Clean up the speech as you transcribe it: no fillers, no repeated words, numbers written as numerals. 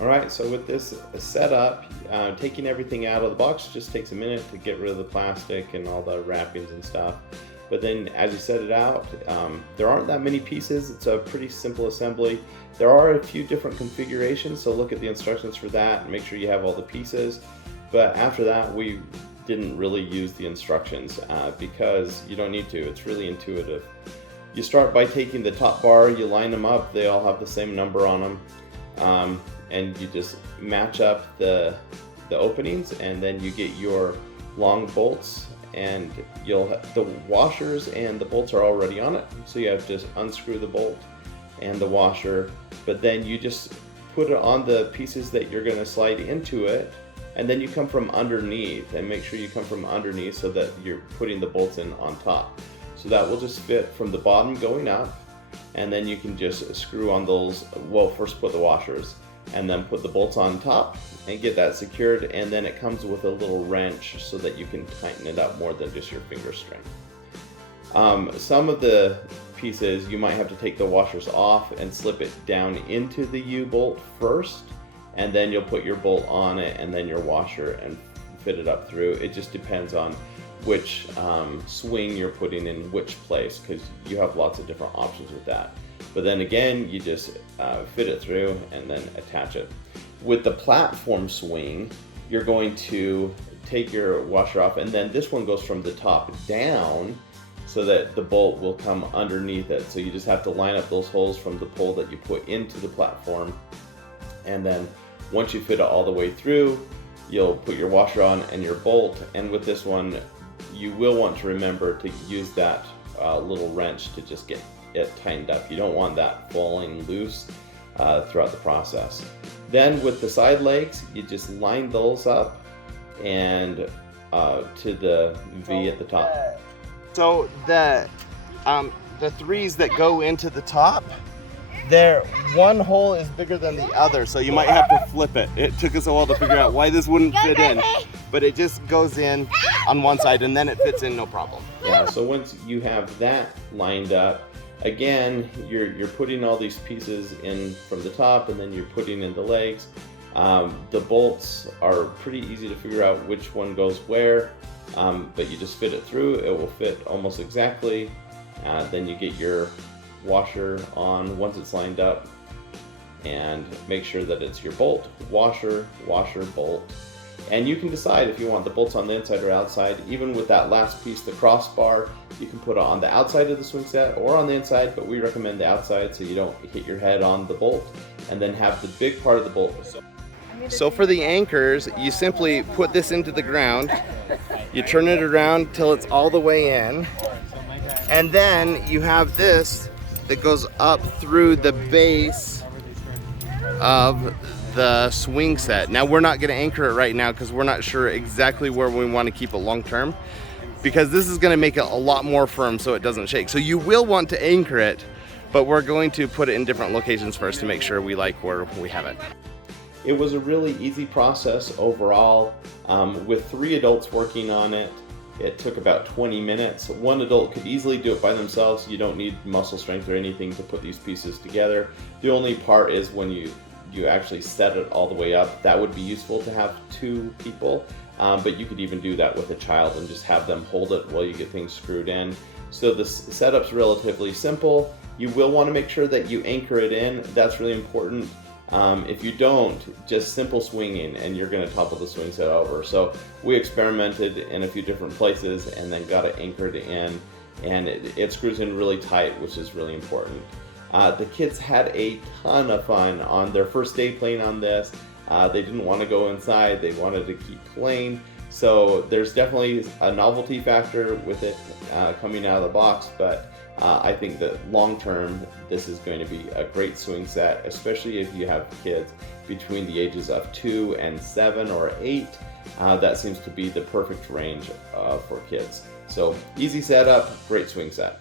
All right, so with this setup, taking everything out of the box just takes a minute to get rid of the plastic and all the wrappings and stuff. But then as you set it out, there aren't that many pieces. It's a pretty simple assembly. There are a few different configurations, so look at the instructions for that and make sure you have all the pieces. But after that, we didn't really use the instructions because you don't need to. It's really intuitive. You start by taking the top bar, you line them up, they all have the same number on them, and you just match up the openings, and then you get your long bolts, and the washers and the bolts are already on it, so you have to just unscrew the bolt and the washer, but then you just put it on the pieces that you're going to slide into it, and then you come from underneath, and make sure you come from underneath so that you're putting the bolts in on top. So that will just fit from the bottom going up, and then you can just screw on those. Well, first put the washers and then put the bolts on top and get that secured, and then it comes with a little wrench so that you can tighten it up more than just your finger string. Some of the pieces you might have to take the washers off and slip it down into the U-bolt first, and then you'll put your bolt on it and then your washer and fit it up through. It just depends on which swing you're putting in which place, because you have lots of different options with that. But then again, you just fit it through and then attach it. With the platform swing, you're going to take your washer off, and then this one goes from the top down so that the bolt will come underneath it. So you just have to line up those holes from the pole that you put into the platform, and then once you fit it all the way through, you'll put your washer on and your bolt. And with this one, you will want to remember to use that little wrench to just get it tightened up. You don't want that falling loose throughout the process. Then with the side legs, you just line those up and to the V at the top. So the threes that go into the top, one hole is bigger than the other, so you might have to flip it. It took us a while to figure out why this wouldn't fit in, but it just goes in on one side and then it fits in no problem. Yeah, so once you have that lined up, again, you're putting all these pieces in from the top, and then you're putting in the legs. The bolts are pretty easy to figure out which one goes where, but you just fit it through. It will fit almost exactly. Then you get your washer on once it's lined up, and make sure that it's your bolt, washer, bolt. And you can decide if you want the bolts on the inside or outside. Even with that last piece, the crossbar, you can put it on the outside of the swing set or on the inside, but we recommend the outside so you don't hit your head on the bolt, and then have the big part of the bolt. So for the anchors, you simply put this into the ground, you turn it around till it's all the way in, and then you have this that goes up through the base of the swing set. Now we're not going to anchor it right now because we're not sure exactly where we want to keep it long term, because this is going to make it a lot more firm so it doesn't shake. So you will want to anchor it, but we're going to put it in different locations first to make sure we like where we have it. It was a really easy process overall. With 3 adults working on it, it took about 20 minutes. One adult could easily do it by themselves. You don't need muscle strength or anything to put these pieces together. The only part is when you actually set it all the way up. That would be useful to have 2 people, but you could even do that with a child and just have them hold it while you get things screwed in. So the setup's relatively simple. You will want to make sure that you anchor it in. That's really important. If you don't, just simple swinging and you're going to topple the swing set over. So we experimented in a few different places and then got it anchored in, and it screws in really tight, which is really important. The kids had a ton of fun on their first day playing on this. They didn't want to go inside, they wanted to keep playing. So there's definitely a novelty factor with it coming out of the box, but I think that long term this is going to be a great swing set, especially if you have kids between the ages of 2 and 7 or 8. That seems to be the perfect range for kids. So easy setup, great swing set.